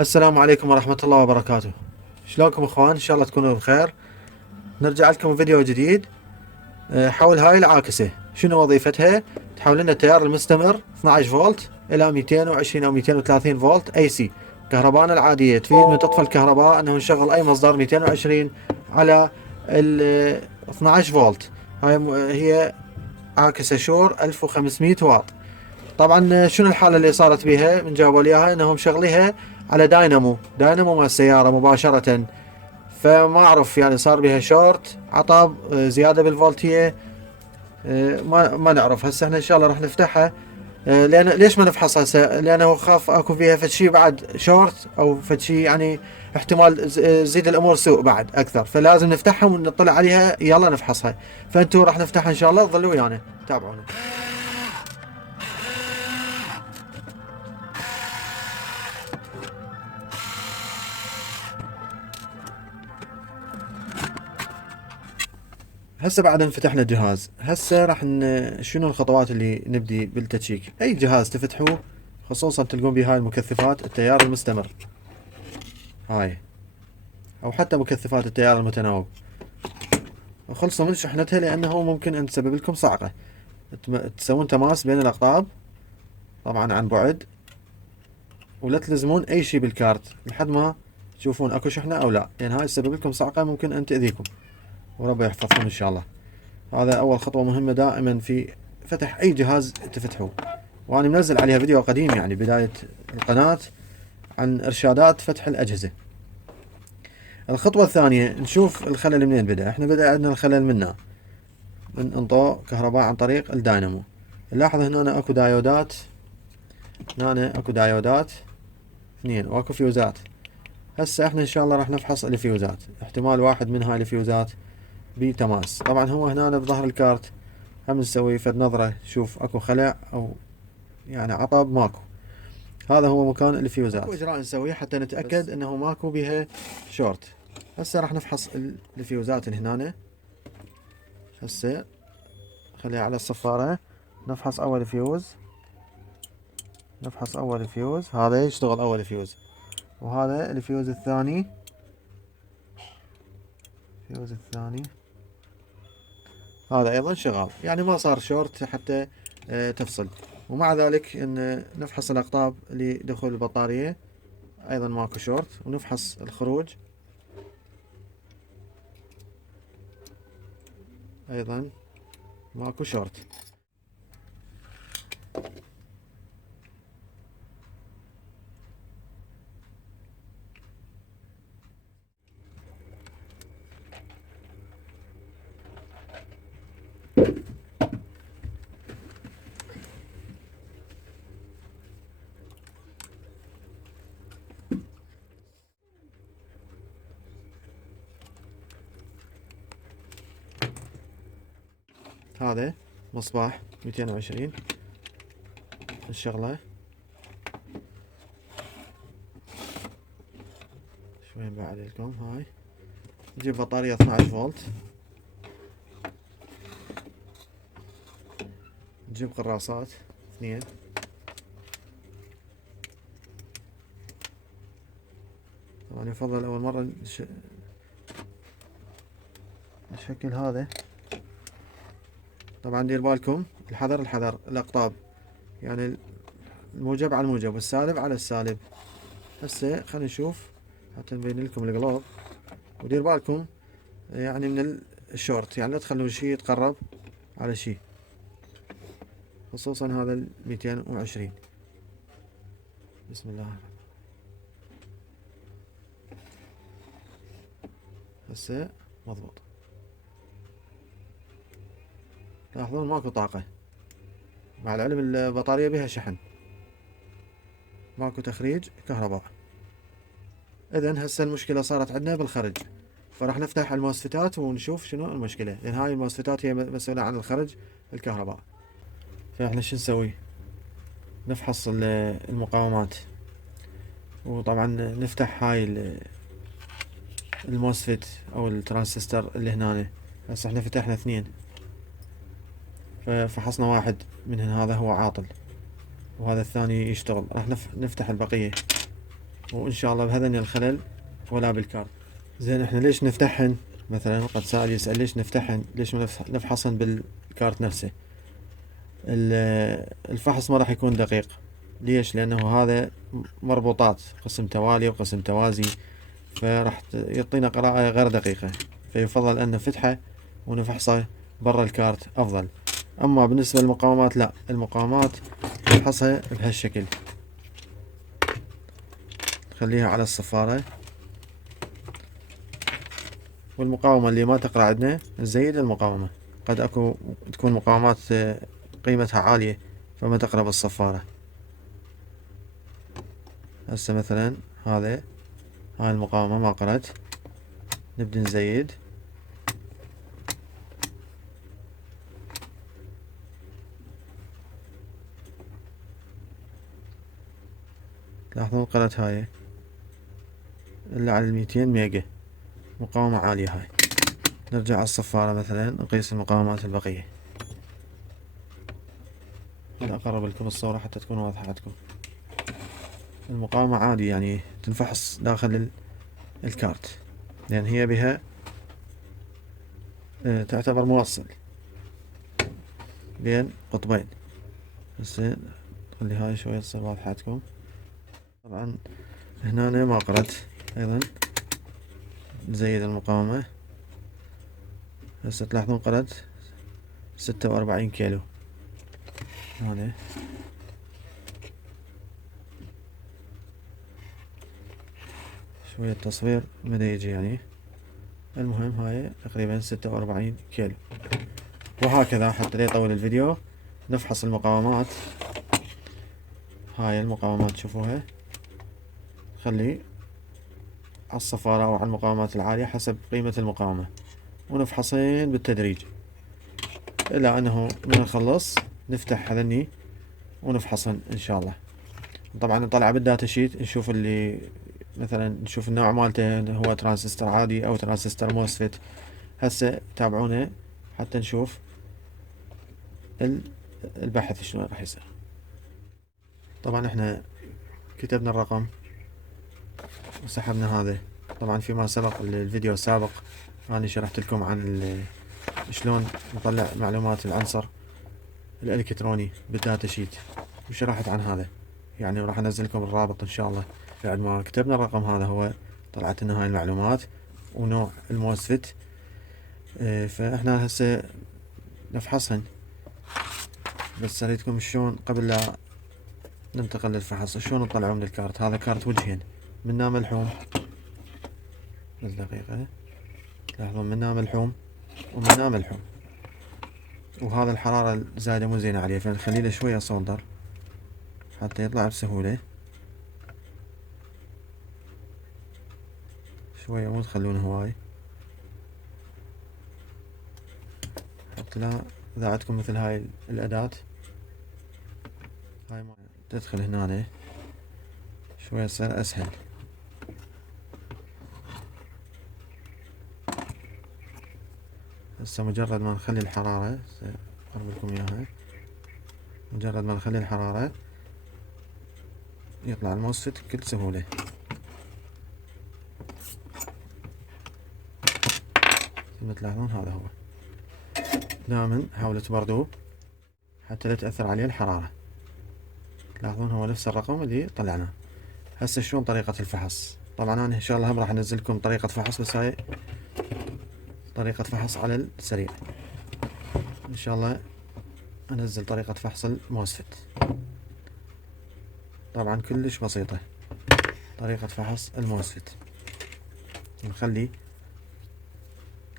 السلام عليكم ورحمة الله وبركاته. شلونكم اخوان؟ ان شاء الله تكونوا بخير. نرجع لكم فيديو جديد حول هاي العاكسة. شنو وظيفتها؟ تحول لنا التيار المستمر 12 فولت الى 220 او 230 فولت اي سي. كهربائنا العادية تفيد من تطفى الكهرباء انه نشغل اي مصدر 220 على ال 12 فولت. هي عاكسة شور 1500 واط. طبعا شنو الحالة اللي صارت بيها؟ من جابوا لي اياها انهم مشغليها على داينامو مال السيارة مباشرة. فما اعرف يعني صار بها شورت، عطاب زيادة بالفولتية. ما نعرف. هسه احنا ان شاء الله راح نفتحها. لان ليش ما نفحصها هسه؟ لانه خاف اكو فيها فد شيء بعد شورت او فد شيء يعني احتمال تزيد الامور سوء بعد اكثر، فلازم نفتحها ونطلع عليها. يلا نفحصها. فانتوا راح نفتحها ان شاء الله، ظلوا ويانا تابعونا. هسه بعد ما فتحنا الجهاز، هسه راح شنو الخطوات اللي نبدي بالتشيك؟ اي جهاز تفتحوه خصوصا تلقون بهاي المكثفات التيار المستمر هاي، او حتى مكثفات التيار المتناوب، خلصوا من شحنتها لانه ممكن ان تسبب لكم صعقة. تسوون تماس بين الاقطاب طبعا عن بعد، ولا تلزمون اي شيء بالكارت لحد ما تشوفون اكو شحنة او لا، لان هاي تسبب لكم صعقة ممكن ان تأذيكم، وربي يحفظكم ان شاء الله. هذا اول خطوة مهمة دائما في فتح اي جهاز تفتحوه. وانا منزل عليها فيديو قديم يعني بداية القناة عن ارشادات فتح الاجهزة. الخطوة الثانية نشوف الخلل منين بدأ. احنا بدأ عندنا الخلل من انطاء كهرباء عن طريق الداينامو. نلاحظ هنا اكو دايودات، هنا اكو دايودات اثنين واكو فيوزات. هسه احنا ان شاء الله راح نفحص الفيوزات، احتمال واحد من هاي الفيوزات بتماس. طبعا هو هنا بظهر الكارت هم نسوي فد نظرة شوف اكو خلع او يعني عطب ماكو. هذا هو مكان الفيوزات. اكو اجراء نسويه حتى نتاكد انه ماكو بها شورت. هسه راح نفحص الفيوزات اللي هنا. هسه خليها على الصفارة. نفحص اول فيوز، نفحص اول فيوز، هذا يشتغل اول فيوز. وهذا الفيوز الثاني، الفيوز الثاني هذا ايضا شغال، يعني ما صار شورت حتى تفصل. ومع ذلك ان نفحص الاقطاب لدخول البطارية، ايضا ماكو شورت. ونفحص الخروج، ايضا ماكو شورت. هذا مصباح 220 الشغلة. شوي بعد لكم هاي. نجيب بطارية 12 فولت، نجيب قراصات اثنين. طبعا يفضل اول مرة نشكل هذا. طبعا دير بالكم الحذر الحذر الاقطاب، يعني الموجب على الموجب والسالب على السالب. هسه خلينا نشوف حتى نبين لكم القلوب. ودير بالكم يعني من الشورت، يعني لا تخلون شيء يتقرب على شيء، خصوصا هذا ال 220. بسم الله. هسه مضبوط. لاحظون ماكو طاقة، مع العلم البطارية بها شحن، ماكو تخريج كهرباء. اذن هسه المشكلة صارت عندنا بالخرج، فراح نفتح الموسفتات ونشوف شنو المشكلة، لان هاي الموسفتات هي مسؤولة عن الخرج الكهرباء. فاحنا شو نسوي؟ نفحص المقاومات، وطبعا نفتح هاي الموسفت او الترانزستور اللي هنا. هسه احنا فتحنا اثنين، ففحصنا واحد منهن هذا هو عاطل، وهذا الثاني يشتغل. راح نفتح البقية. وإن شاء الله بهذا الخلل ولا بالكارت. زين احنا ليش نفتحهن؟ مثلا قد سائل يسأل ليش نفتحهن، ليش ما نفحصهن بالكارت نفسه. الفحص ما راح يكون دقيق. ليش؟ لأنه هذا مربوطات، قسم توالي وقسم توازي، فراح يعطينا قراءة غير دقيقة، فيفضل أن نفتحه ونفحصه برا الكارت أفضل. أما بالنسبة للمقاومات لا، المقاومات نفحصها بهالشكل، نخليها على الصفارة، والمقاومة اللي ما تقرأ عندنا نزيد المقاومة. قد أكو تكون مقاومات قيمتها عالية فما تقرأ بالصفارة. هسه مثلا هاي المقاومة ما قرأت، نبدي نزيد. تلاحظون قرأت هاي إلا على 200 ميجا، مقاومة عالية هاي. نرجع على الصفارة مثلا نقيس المقاومات البقية. خل أقرب لكم الصورة حتى تكون واضحة عندكم. المقاومة عادي يعني تنفحص داخل الكارت، لأن هي بها تعتبر موصل بين قطبين. هسه خلي هاي شوية تصير واضحة عندكم. طبعا هنا أنا ما قرأت أيضا، نزيد المقاومة. هسه تلاحظون قرأت 46 كيلو. هنا شوية تصوير بدا يجي يعني. المهم هاي تقريبا 46 كيلو. وهكذا حتى لا يطول الفيديو نفحص المقاومات. هاي المقاومات تشوفوها، خلي على الصفارة أو على المقاومات العالية حسب قيمة المقاومة، ونفحصين بالتدريج إلى أنه من نخلص نفتح هذني ونفحصن إن شاء الله. طبعا نطلع بالداتا شيت نشوف اللي مثلا نشوف النوع مالته هو ترانزستور عادي أو ترانزستور موسفيت. هسه تابعونا حتى نشوف البحث شنو راح يصير. طبعا احنا كتبنا الرقم وسحبنا هذا. طبعا فيما سبق الفيديو السابق أنا شرحت لكم عن شلون نطلع معلومات العنصر الإلكتروني بالداتا شيت، وشرحت عن هذا يعني، وراح انزل لكم الرابط ان شاء الله. بعد ما كتبنا الرقم هذا هو طلعت لنا هاي المعلومات ونوع الموسفت. فاحنا هسه نفحصهن، بس اريدكم شلون قبل لا ننتقل للفحص شلون نطلعه من الكارت. هذا كارت وجهين، منه ملحوم، بس دقيقة تلاحظون منه ملحوم ومنه ملحوم، وهذا الحرارة الزايدة مو زينة عليه، فنخلي له شوية صولدر حتى يطلع بسهولة. شوية مو تخلونه هواي، حتى لا إذا عندكم مثل هاي الأداة هاي ما تدخل هنا شوية تصير أسهل. هسه مجرد ما نخلي الحرارة، أقرب لكم إياها، مجرد ما نخلي الحرارة يطلع الموسفيت بكل سهولة. مثل تلاحظون هذا هو. دائما حاولوا تبردوه حتى لا تأثر عليه الحرارة. تلاحظون هو نفس الرقم اللي طلعناه. هسه شلون طريقة الفحص؟ طبعا أنا إن شاء الله هم راح أنزل لكم طريقة فحص، بس هاي طريقة فحص على السريع. إن شاء الله أنزل طريقة فحص الموسفيت، طبعا كلش بسيطة. طريقة فحص الموسفيت، نخلي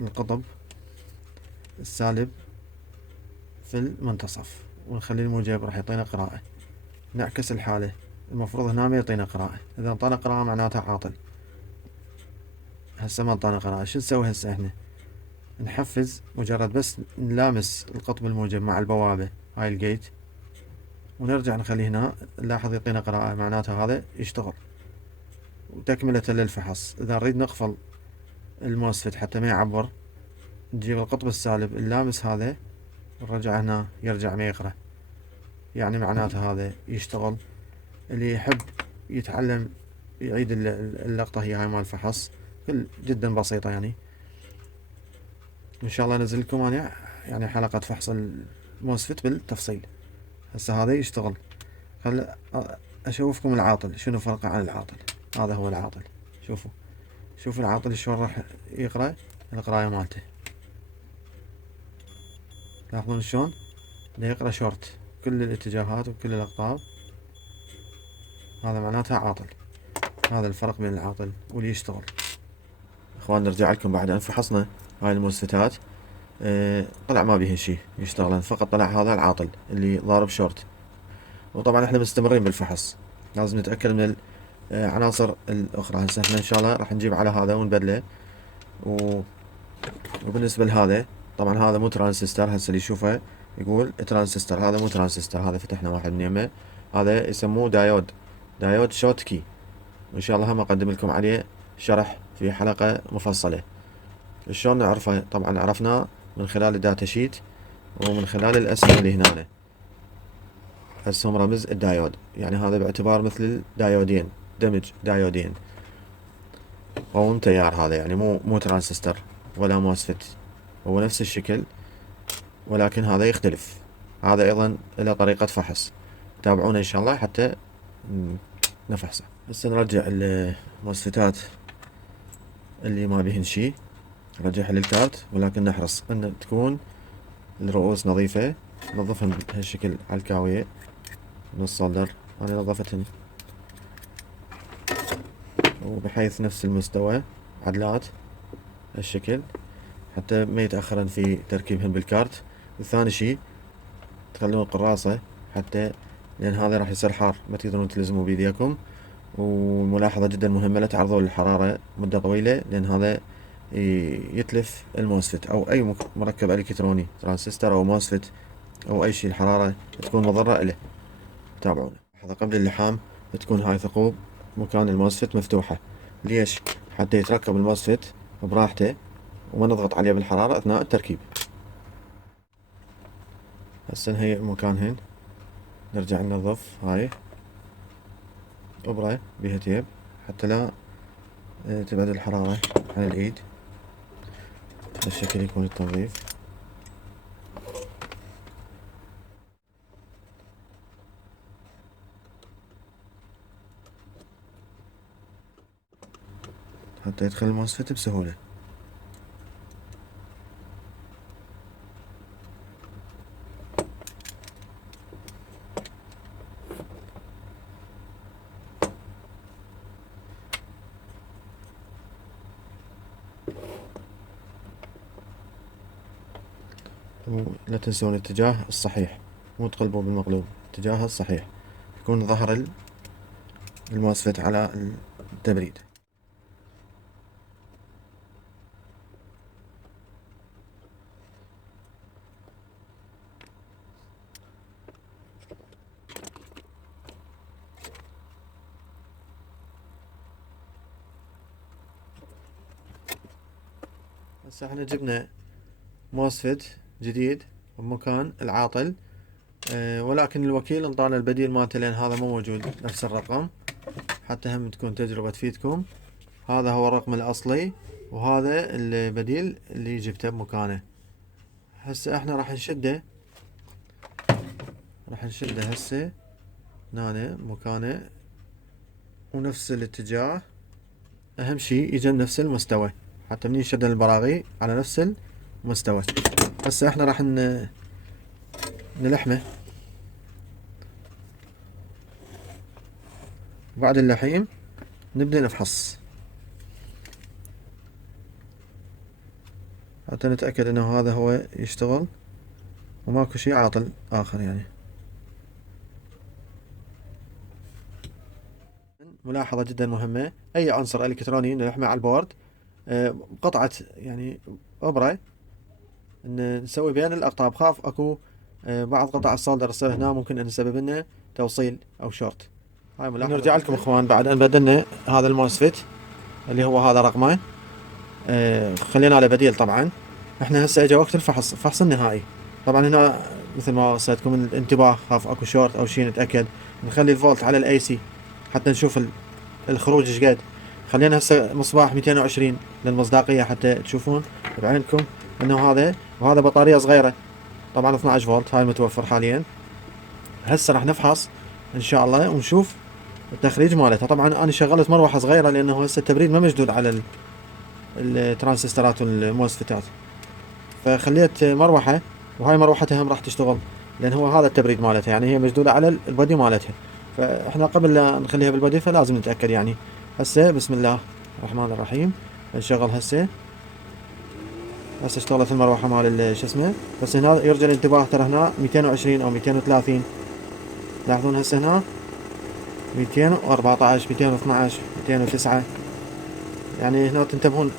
القطب السالب في المنتصف ونخلي الموجب راح يعطينا قراءة. نعكس الحالة، المفروض هنا ما يعطينا قراءة، إذا انطانا قراءة معناتها عاطل. هسه ما انطانا قراءة، شو نسوي هسه احنا؟ نحفز، مجرد بس نلامس القطب الموجب مع البوابة هاي الجيت ونرجع نخليه هنا، نلاحظ يعطينا قراءة معناتها هذا يشتغل. وتكملة للفحص إذا نريد نقفل الموسفيت حتى ما يعبر، نجيب القطب السالب نلامس هذا ونرجع هنا يرجع ما يقرأ، يعني معناته هذا يشتغل. اللي يحب يتعلم يعيد اللقطة هي هاي مال الفحص، كل جدا بسيطة يعني. ان شاء الله انزل لكم انا يعني حلقة فحص الموسفيت بالتفصيل. هسه هذا يشتغل. خل اشوفكم العاطل شنو فرقه عن العاطل. هذا هو العاطل. شوفوا العاطل شلون راح يقرأ القراية مالته. لاحظون شلون ده يقرأ شورت كل الاتجاهات وكل الأقطاب. هذا معناتها عاطل. هذا الفرق بين العاطل واللي يشتغل. اخوان نرجع لكم بعد ان فحصنا هاي الموسفتات. طلع ما بيهن شي يشتغلن، فقط طلع هذا العاطل اللي ضارب شورت. وطبعا احنا مستمرين بالفحص، لازم نتأكد من العناصر الأخرى. هسه احنا إن شاء الله راح نجيب على هذا ونبدله. وبالنسبة لهذا طبعا هذا مو ترانزستور. هسه اللي يشوفه يقول ترانزستور، هذا مو ترانزستور. هذا فتحنا واحد من يمه، هذا يسموه دايود شوتكي. وإن شاء الله هم أقدم لكم عليه شرح في حلقة مفصلة. شلون نعرفه؟ طبعا عرفناه من خلال الداتا شيت ومن خلال الأسهم اللي هنا. أسهم رمز الدايود، يعني هذا باعتبار مثل الدايودين، دمج دايودين قوم تيار. هذا يعني مو ترانزستور ولا موسفت، هو نفس الشكل ولكن هذا يختلف. هذا أيضا له طريقة فحص، تابعونا إن شاء الله حتى نفحصه. هسه نرجع الموسفتات اللي ما بيهن شي، نرجعها للكارت، ولكن نحرص أن تكون الرؤوس نظيفة. ننظفهم بهالشكل على الكاوية من الصولدر. أنا نظفتهن وبحيث نفس المستوى عدلات هالشكل حتى ما يتأخرن في تركيبهن بالكارت. وثاني شي تخلون القراصة حتى، لأن هذا راح يصير حار ما تقدرون تلزموا بيديكم. وملاحظة جدا مهمة، لا تعرضوا للحرارة مدة طويلة، لأن هذا يتلف الموسفت أو أي مركب إلكتروني، ترانزستور أو موسفت أو أي شي، الحرارة تكون مضرة له. تابعونا. قبل اللحام تكون هاي ثقوب مكان الموسفت مفتوحة. ليش؟ حتى يتركب الموسفت براحته وما نضغط عليه بالحرارة أثناء التركيب. هسه نهيئ مكانهن. نرجع ننظف هاي إبرة بيها تيب حتى لا تبعد الحرارة عن الإيد. بالشكل يكون التنظيف. حتى يدخل الموسفت بسهولة. ولا تنسون الاتجاه الصحيح، مو تقلبوا بالمقلوب، الاتجاه الصحيح يكون ظهر الموسفت على التبريد. هسه احنا جبنا موسفت جديد بمكان العاطل، ولكن الوكيل انطانا البديل مالته لان هذا مو موجود نفس الرقم، حتى هم تكون تجربة تفيدكم. هذا هو الرقم الاصلي وهذا البديل اللي جبته بمكانه. هسه احنا راح نشده هسه هنا مكانه ونفس الاتجاه. اهم شي يجي نفس المستوى حتى منين شدنا البراغي على نفس المستوى. هسه احنا راح نلحمه. بعد اللحيم نبدأ نفحص حتى نتأكد انه هذا هو يشتغل وماكو شي عاطل اخر يعني. ملاحظة جدا مهمة، اي عنصر الكتروني نلحمه على البورد بقطعة يعني ابرة نسوي بين الاقطاب. خاف اكو بعض قطع الصولدر تصير هنا ممكن ان نسبب لنا توصيل او شورت. هاي ملاحظة. نرجع لكم اخوان بعد ان بدلنا هذا الموسفت اللي هو هذا رقمه، خلينا على بديل. طبعا احنا هسه اجى وقت الفحص النهائي. طبعا هنا مثل ما وصيتكم الانتباه، خاف اكو شورت او شي نتاكد، نخلي الفولت على الاي سي حتى نشوف الخروج ايش قد. خلينا هسه مصباح 220 للمصداقية حتى تشوفون بعينكم انه هذا، وهذا بطارية صغيرة طبعا 12 فولت، هاي المتوفر حاليا. هسه راح نفحص ان شاء الله ونشوف التخريج مالتها. طبعا انا شغلت مروحة صغيرة لانه هسه التبريد ما مشدود على الترانزستورات والموسفتات، فخليت مروحة، وهاي مروحتها هم راح تشتغل لان هو هذا التبريد مالتها، يعني هي مشدودة على البودي مالتها. فاحنا قبل لا نخليها بالبودي فلازم نتأكد يعني. هسه بسم الله الرحمن الرحيم نشغل. هسه اشتغلت المروحة مال شو اسمه، بس هنا يرجع الانتباه ترى هنا 220 او 230. لاحظون هسه هنا 214 212 209، يعني هنا تنتبهون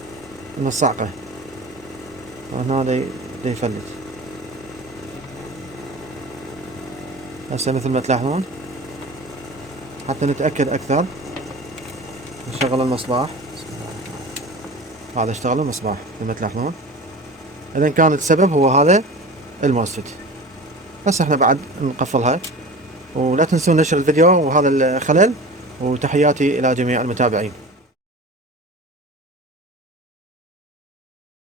من الصعقة، وهنا دي يفلت. هسه مثل ما تلاحظون حتى نتأكد أكثر نشغل المصباح. هذا اشتغل المصباح مثل ما تلاحظون، إذا كان السبب هو هذا الموسفت. بس احنا بعد نقفلها، ولا تنسون نشر الفيديو وهذا الخلل، وتحياتي إلى جميع المتابعين.